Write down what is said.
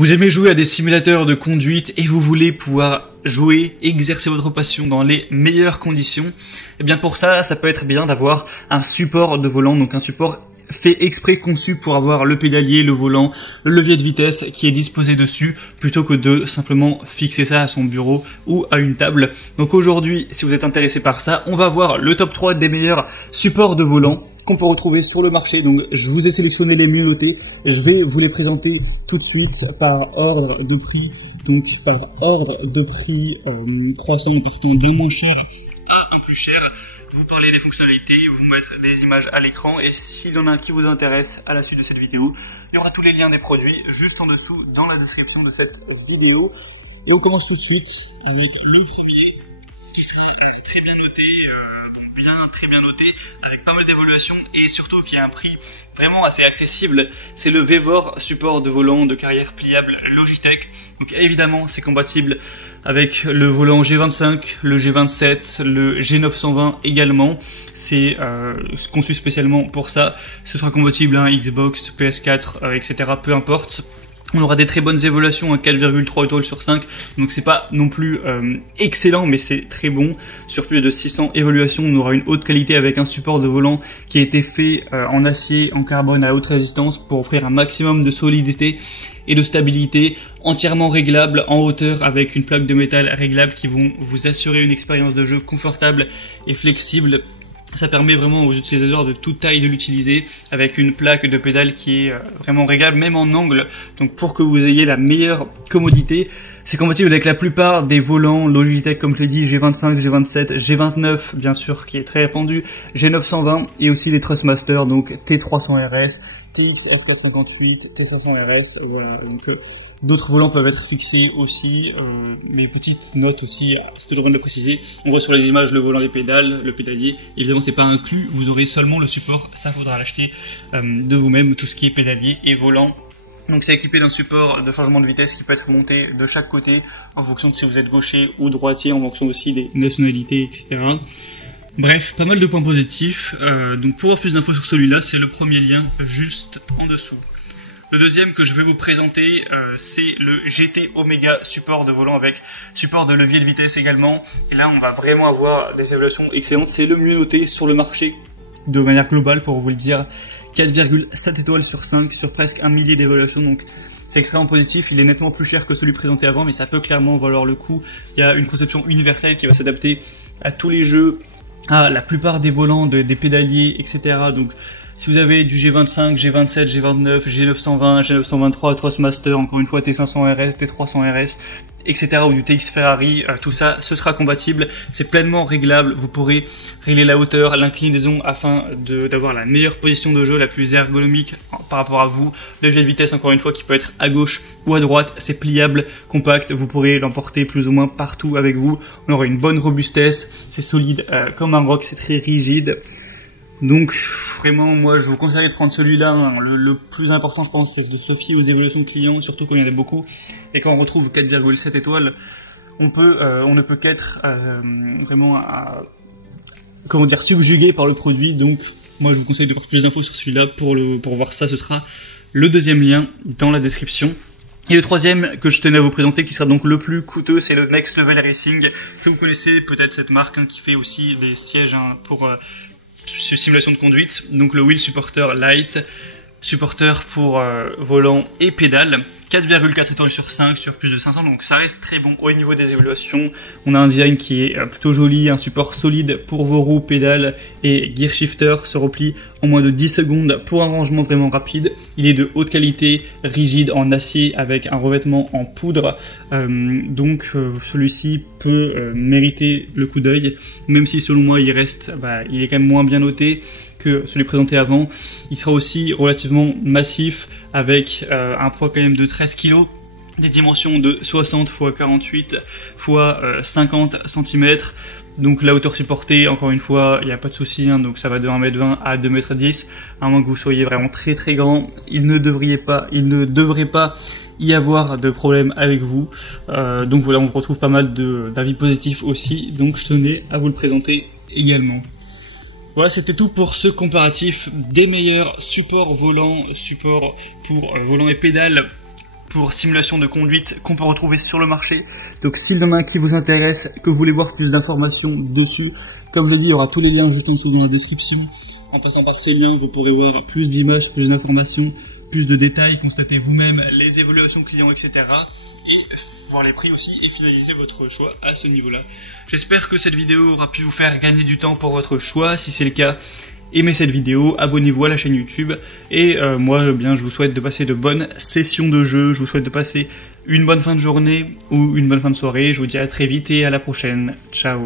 Vous aimez jouer à des simulateurs de conduite et vous voulez pouvoir jouer, exercer votre passion dans les meilleures conditions. Et bien pour ça, ça peut être bien d'avoir un support de volant, donc un support fait exprès, conçu pour avoir le pédalier, le volant, le levier de vitesse qui est disposé dessus, plutôt que de simplement fixer ça à son bureau ou à une table. Donc aujourd'hui, si vous êtes intéressé par ça, on va voir le top 3 des meilleurs supports de volant qu'on peut retrouver sur le marché. Donc je vous ai sélectionné les mieux notés, je vais vous les présenter tout de suite par ordre de prix, donc par ordre de prix croissant, partant d'un moins cher à un plus cher. Vous parler des fonctionnalités, vous mettre des images à l'écran, et s'il y en a un qui vous intéresse à la suite de cette vidéo, il y aura tous les liens des produits juste en dessous dans la description de cette vidéo. Et on commence tout de suite avec le premier qui sera très bien noté, très bien noté, avec pas mal d'évaluations et surtout qui a un prix vraiment assez accessible. C'est le VEVOR, support de volant de carrière pliable Logitech. Donc évidemment c'est compatible avec le volant G25, le G27, le G920 également. C'est conçu spécialement pour ça. Ce sera compatible à Xbox, PS4, etc. Peu importe. On aura des très bonnes évaluations à 4,3 étoiles sur 5, donc c'est pas non plus excellent, mais c'est très bon. Sur plus de 600 évaluations, on aura une haute qualité avec un support de volant qui a été fait en acier, en carbone à haute résistance pour offrir un maximum de solidité et de stabilité, entièrement réglable en hauteur avec une plaque de métal réglable qui vont vous assurer une expérience de jeu confortable et flexible. Ça permet vraiment aux utilisateurs de toute taille de l'utiliser avec une plaque de pédale qui est vraiment réglable même en angle, donc pour que vous ayez la meilleure commodité. C'est compatible avec la plupart des volants Logitech, comme je l'ai dit, G25, G27, G29 bien sûr qui est très répandu, G920 et aussi les Trustmaster, donc T300 RS, TX F458, T500 RS, voilà. Donc d'autres volants peuvent être fixés aussi, mais petite note aussi, c'est toujours bien de le préciser. On voit sur les images le volant des pédales, le pédalier. Évidemment c'est pas inclus, vous aurez seulement le support, ça faudra l'acheter de vous-même, tout ce qui est pédalier et volant. Donc c'est équipé d'un support de changement de vitesse qui peut être monté de chaque côté en fonction de si vous êtes gaucher ou droitier, en fonction aussi des nationalités, etc. Bref, pas mal de points positifs. Donc pour avoir plus d'infos sur celui-là, c'est le premier lien juste en dessous. Le deuxième que je vais vous présenter, c'est le GT Omega support de volant avec support de levier de vitesse également. Et là, on va vraiment avoir des évaluations excellentes. C'est le mieux noté sur le marché de manière globale, pour vous le dire. 4,7 étoiles sur 5 sur presque un millier d'évaluations. Donc c'est extrêmement positif. Il est nettement plus cher que celui présenté avant, mais ça peut clairement valoir le coup. Il y a une conception universelle qui va s'adapter à tous les jeux, à la plupart des volants, des pédaliers, etc. Donc si vous avez du G25, G27, G29, G920, G923, Trustmaster, encore une fois T500 RS, T300 RS, etc. ou du TX Ferrari, tout ça, ce sera compatible. C'est pleinement réglable. Vous pourrez régler la hauteur, l'inclinaison afin d'avoir la meilleure position de jeu, la plus ergonomique par rapport à vous. Le levier de vitesse, encore une fois, qui peut être à gauche ou à droite. C'est pliable, compact. Vous pourrez l'emporter plus ou moins partout avec vous. On aura une bonne robustesse. C'est solide comme un roc. C'est très rigide. Donc vraiment, moi je vous conseille de prendre celui-là. Le plus important, je pense, c'est de se fier aux évaluations clients, surtout quand il y en a beaucoup. Et quand on retrouve 4,7 étoiles, on ne peut qu'être vraiment subjugué par le produit. Donc moi je vous conseille de voir plus d'infos sur celui-là. Pour voir ça, ce sera le deuxième lien dans la description. Et le troisième que je tenais à vous présenter, qui sera donc le plus coûteux, c'est le Next Level Racing, que vous connaissez peut-être, cette marque qui fait aussi des sièges pour simulation de conduite. Donc le Wheel Supporter Lite, supporter pour volant et pédale, 4,4 étoiles sur 5 sur plus de 500, donc ça reste très bon au niveau des évaluations. On a un design qui est plutôt joli, un support solide pour vos roues, pédales et gear shifter, se replie en moins de 10 secondes pour un rangement vraiment rapide. Il est de haute qualité, rigide en acier avec un revêtement en poudre, donc celui-ci peut mériter le coup d'œil, même si selon moi il est quand même moins bien noté que celui présenté avant. Il sera aussi relativement massif avec un poids quand même de 13 kg, des dimensions de 60 x 48 x 50 cm. Donc la hauteur supportée, encore une fois, il n'y a pas de souci, donc ça va de 1m20 à 2m10, à moins que vous soyez vraiment très très grand. Il ne devrait pas y avoir de problème avec vous. Donc voilà, on retrouve pas mal d'avis positifs aussi, donc je tenais à vous le présenter également. Voilà, c'était tout pour ce comparatif des meilleurs supports volants, supports pour volants et pédales pour simulation de conduite qu'on peut retrouver sur le marché. Donc si le domaine qui vous intéresse, que vous voulez voir plus d'informations dessus, comme je l'ai dit, il y aura tous les liens juste en dessous dans la description. En passant par ces liens, vous pourrez voir plus d'images, plus d'informations, plus de détails, constater vous-même les évaluations clients, etc. Et voir les prix aussi et finaliser votre choix à ce niveau-là. J'espère que cette vidéo aura pu vous faire gagner du temps pour votre choix. Si c'est le cas, aimez cette vidéo, abonnez-vous à la chaîne YouTube. Et moi, eh bien, je vous souhaite de passer de bonnes sessions de jeu. Je vous souhaite de passer une bonne fin de journée ou une bonne fin de soirée. Je vous dis à très vite et à la prochaine. Ciao.